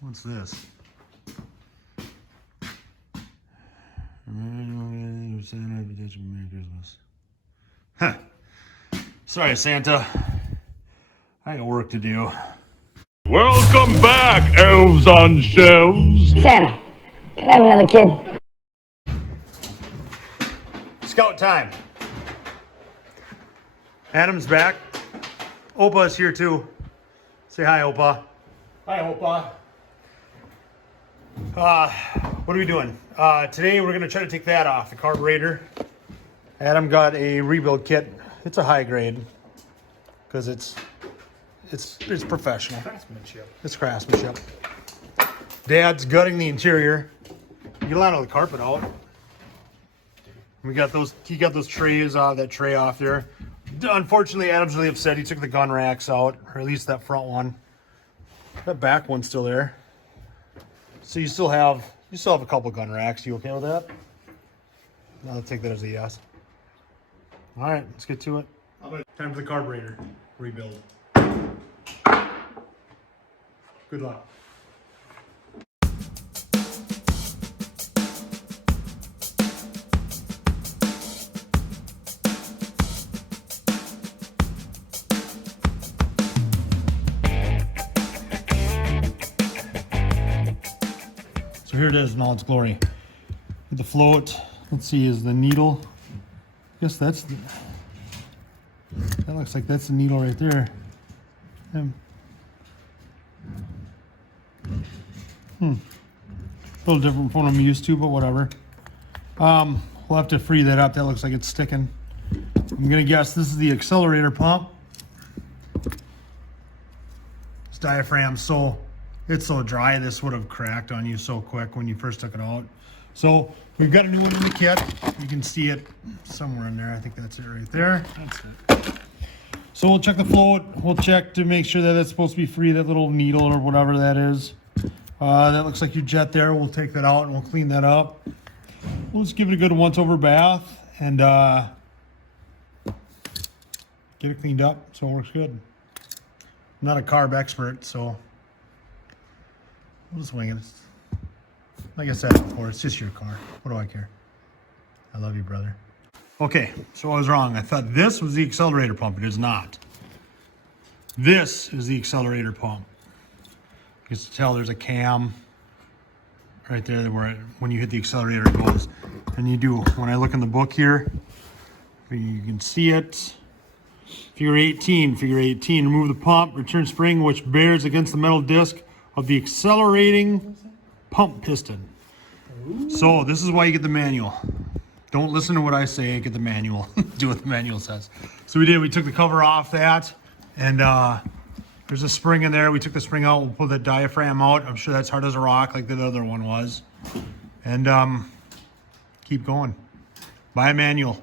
What's this? Huh. Sorry, Santa. I got work to do. Welcome back, elves on shelves. Santa, can I have another kid? Scout time. Adam's back. Opa's here too. Say hi, Opa. Hi, Opa. What are we doing? Today we're gonna try to take that off, the carburetor. Adam got a rebuild kit. It's a high grade because it's professional. Craftsmanship. It's craftsmanship. Dad's gutting the interior. You get a lot of the carpet out. We got those. He got those trays, that tray off there. Unfortunately, Adam's really upset. He took the gun racks out, or at least that front one. That back one's still there. So you still have a couple gun racks. You okay with that? I'll take that as a yes. All right, let's get to it. Time for the carburetor rebuild. Good luck. So here it is in all its glory. With the float, let's see, is the needle. I guess that looks like that's the needle right there. A little different from what I'm used to, but whatever. We'll have to free that up. That looks like it's sticking. I'm gonna guess this is the accelerator pump. This diaphragm, it's so dry, this would have cracked on you so quick when you first took it out. So we've got a new one in the kit. You can see it somewhere in there. I think that's it right there. That's it. So we'll check the float. We'll check to make sure that it's supposed to be free, that little needle or whatever that is. That looks like your jet there. We'll take that out and we'll clean that up. We'll just give it a good once over bath and get it cleaned up so it works good. I'm not a carb expert, so we'll just wing it. Like I said before, it's just your car. What do I care? I love you, brother. Okay, so I was wrong. I thought this was the accelerator pump. It is not. This is the accelerator pump. You can tell there's a cam right there where when you hit the accelerator it goes. And you do. When I look in the book here, you can see it. Figure 18, remove the pump, return spring which bears against the metal disc of the accelerating pump piston. So this is why you get the manual. Don't listen to what I say, get the manual. Do what the manual says. So we took the cover off that, and there's a spring in there. We took the spring out, we'll pull that diaphragm out. I'm sure that's hard as a rock like the other one was. And keep going. Buy a manual.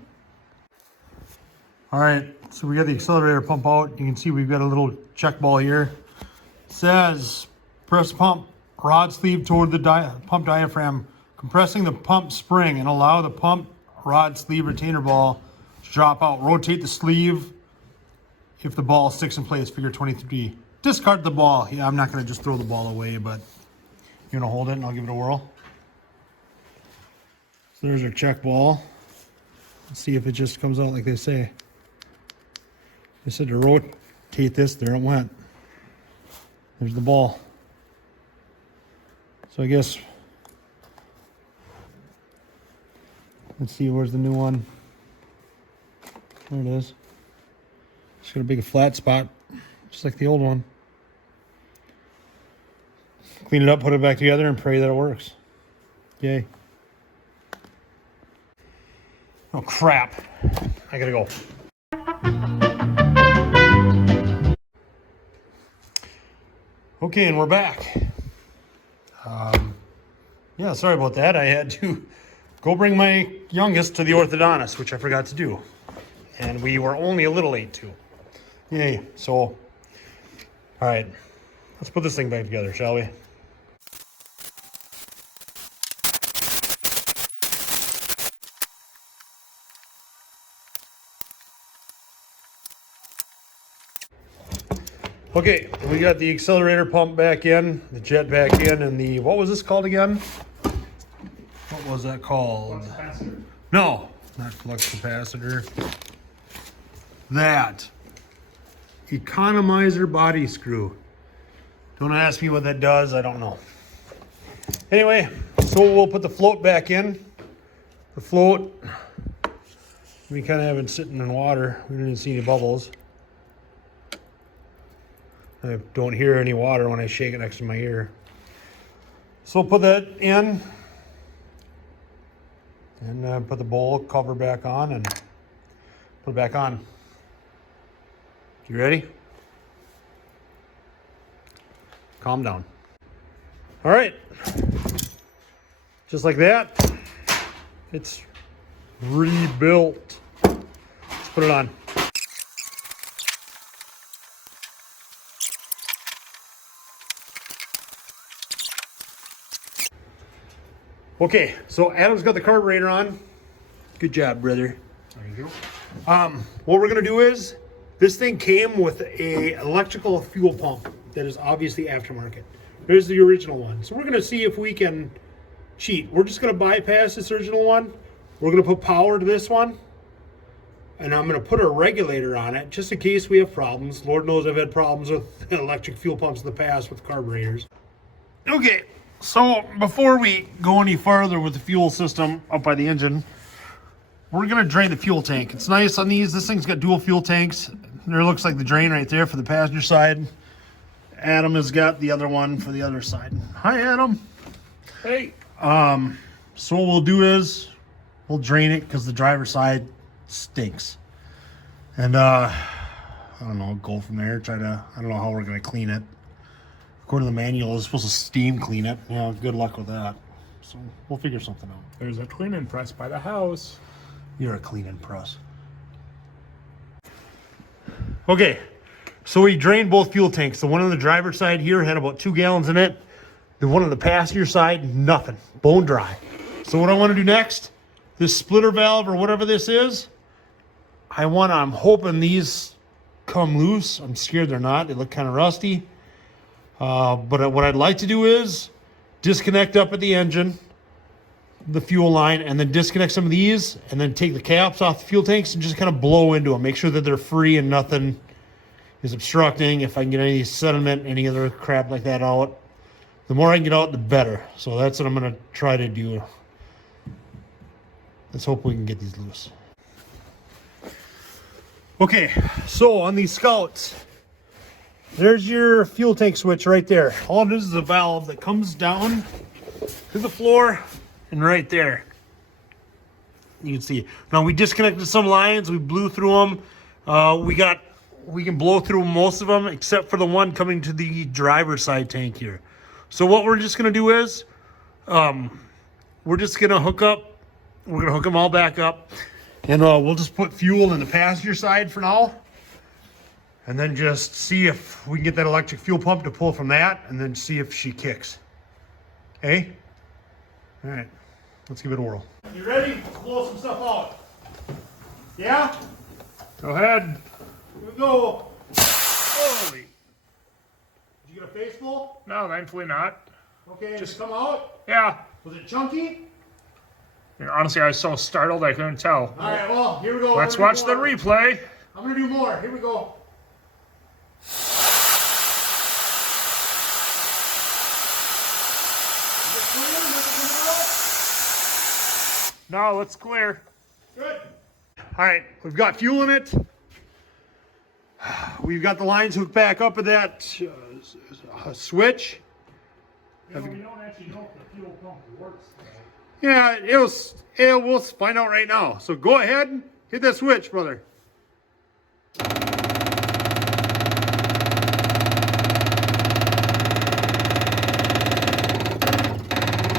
All right, so we got the accelerator pump out. You can see we've got a little check ball here. It says, press pump rod sleeve toward the pump diaphragm, compressing the pump spring and allow the pump rod sleeve retainer ball to drop out. Rotate the sleeve if the ball sticks in place, figure 23. Discard the ball. Yeah, I'm not gonna just throw the ball away, but you're gonna hold it and I'll give it a whirl. So there's our check ball. Let's see if it just comes out like they say. They said to rotate this, there it went. There's the ball. So I guess, let's see, where's the new one? There it is. It's got a big flat spot, just like the old one. Clean it up, put it back together, and pray that it works. Yay. Oh crap, I gotta go. Okay, and we're back. Yeah, sorry about that. I had to go bring my youngest to the orthodontist, which I forgot to do. And we were only a little late too. Yay, so, all right, let's put this thing back together, shall we? Okay, we got the accelerator pump back in, the jet back in, and the, what was this called again? What was that called? Flux capacitor? No, not flux capacitor. That economizer body screw. Don't ask me what that does, I don't know. Anyway, so we'll put the float back in. The float, we kind of have it sitting in water. We didn't see any bubbles. I don't hear any water when I shake it next to my ear. So we'll put that in and put the bowl cover back on and put it back on. You ready? Calm down. All right. Just like that, it's rebuilt. Let's put it on. Okay, so Adam's got the carburetor on. Good job, brother. Thank you. What we're gonna do is, this thing came with a electrical fuel pump that is obviously aftermarket. There's the original one. So we're gonna see if we can cheat. We're just gonna bypass this original one. We're gonna put power to this one. And I'm gonna put a regulator on it just in case we have problems. Lord knows I've had problems with electric fuel pumps in the past with carburetors. Okay, so before we go any further with the fuel system up by the engine, we're gonna drain the fuel tank. It's nice on these. This thing's got dual fuel tanks. There looks like the drain right there for the passenger side. Adam has got the other one for the other side. Hi, Adam. Hey. So what we'll do is we'll drain it because the driver's side stinks. And I don't know, go from there. I don't know how we're gonna clean it. According to the manual, it's supposed to steam clean it. Yeah, good luck with that. So we'll figure something out. There's a cleaning press by the house. You're a cleaning press. Okay, so we drained both fuel tanks. The one on the driver's side here had about 2 gallons in it. The one on the passenger side, nothing, bone dry. So what I want to do next, this splitter valve or whatever this is, I'm hoping these come loose. I'm scared they're not. They look kind of rusty. But what I'd like to do is disconnect up at the engine, the fuel line, and then disconnect some of these, and then take the caps off the fuel tanks and just kind of blow into them. Make sure that they're free and nothing is obstructing. If I can get any sediment, any other crap like that out, the more I can get out, the better. So that's what I'm going to try to do. Let's hope we can get these loose. Okay, so on these Scouts, there's your fuel tank switch right there. All it is a valve that comes down to the floor and right there. You can see. Now we disconnected some lines. We blew through them. We can blow through most of them except for the one coming to the driver's side tank here. So what we're just gonna do is, we're just gonna hook up. We're gonna hook them all back up, and we'll just put fuel in the passenger side for now. And then just see if we can get that electric fuel pump to pull from that, and then see if she kicks. Okay? All right, let's give it a whirl. You ready? Let's blow some stuff out. Yeah? Go ahead. Here we go. Holy. Did you get a face full? No, thankfully not. Okay, just come out. Yeah. Was it chunky? Honestly, I was so startled I couldn't tell. All right, well, here we go. Let's watch the replay. I'm gonna do more. Here we go. No, it's clear. Good. All right, we've got fuel in it. We've got the lines hooked back up at that switch. We don't actually know if the fuel pump works. Yeah, we'll find out right now. So go ahead, hit that switch, brother.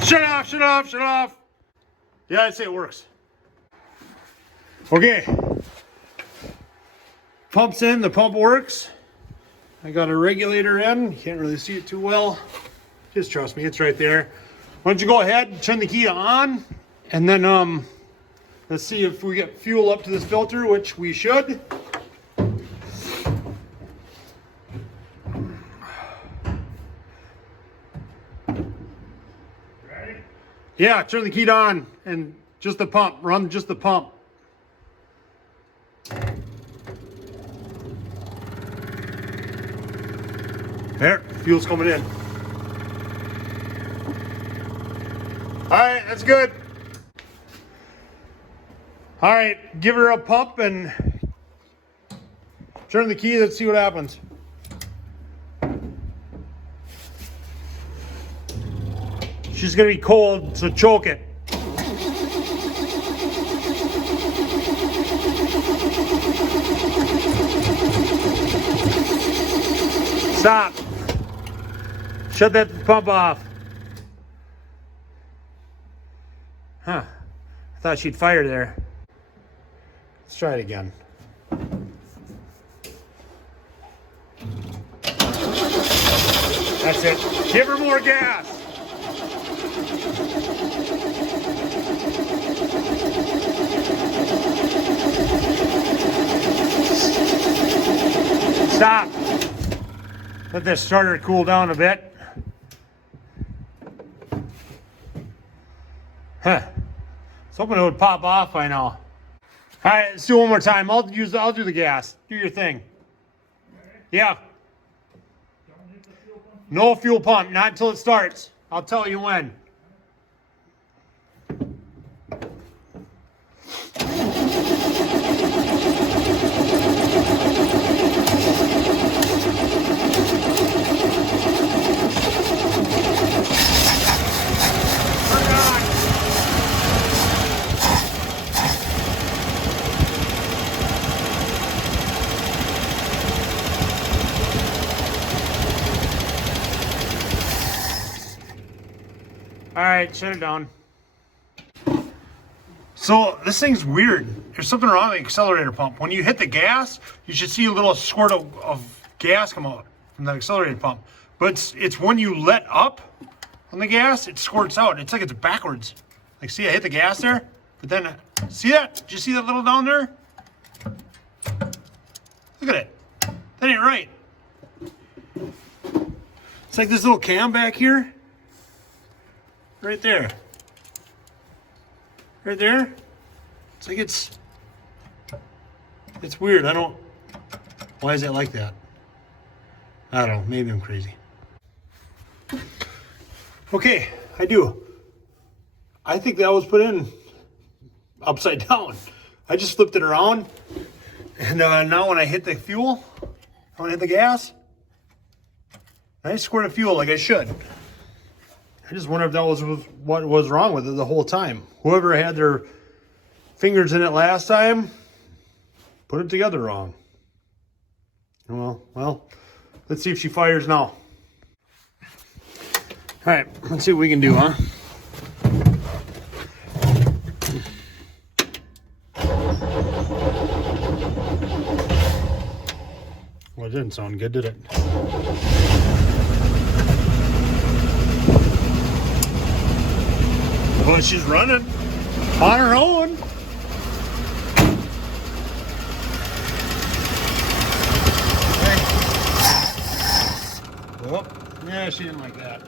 Shut off, shut off, shut off. Yeah, I'd say it works. Okay. Pump's in, the pump works. I got a regulator in. You can't really see it too well. Just trust me, it's right there. Why don't you go ahead and turn the key on, and then let's see if we get fuel up to this filter, which we should. Yeah, turn the key on and just the pump. Run just the pump. There, fuel's coming in. All right, that's good. All right, give her a pump and turn the key. Let's see what happens. She's gonna be cold, so choke it. Stop. Shut that pump off. Huh. I thought she'd fire there. Let's try it again. That's it. Give her more gas. Stop. Let this starter cool down a bit. Huh. I was hoping it would pop off by now. All right, let's do it one more time. I'll do the gas. Do your thing. Yeah. No fuel pump, not until it starts. I'll tell you when. All right, shut it down. So this thing's weird. There's something wrong with the accelerator pump. When you hit the gas, you should see a little squirt of gas come out from that accelerator pump. But it's when you let up on the gas, it squirts out. It's like it's backwards. Like, see, I hit the gas there, but then, see that? Did you see that little down there? Look at it. That ain't right. It's like this little cam back here. Right there. Right there. It's like it's weird. Why is it like that? I don't know. Maybe I'm crazy. Okay, I do. I think that was put in upside down. I just flipped it around. And now when I hit the fuel, when I hit the gas, I squirt of fuel like I should. I just wonder if that was what was wrong with it the whole time. Whoever had their fingers in it last time put it together wrong. Well, let's see if she fires now. All right, let's see what we can do, huh? Well, it didn't sound good, did it? Well, she's running on her own. Okay. Oh, yeah, she didn't like that.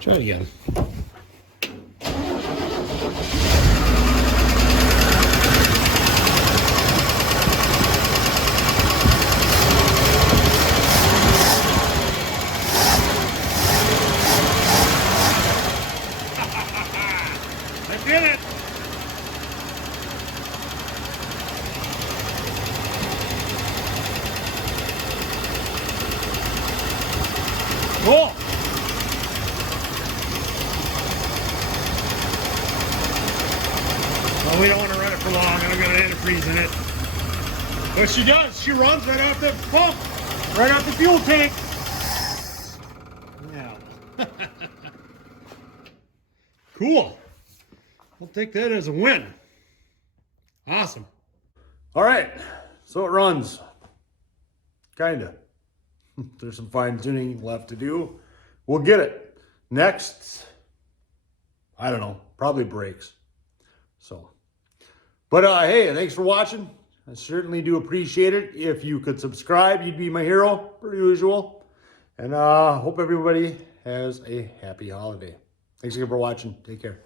Try it again. I did it! Cool! Well, we don't want to run it for long. I'm going to end up freezing it. But she does. She runs right off the pump. Right off the fuel tank. Yeah. Cool. I'll take that as a win. Awesome. All right. So it runs. Kinda. There's some fine tuning left to do. We'll get it. Next, I don't know, probably brakes. So, But hey, thanks for watching. I certainly do appreciate it. If you could subscribe, you'd be my hero, per usual. And hope everybody has a happy holiday. Thanks again for watching. Take care.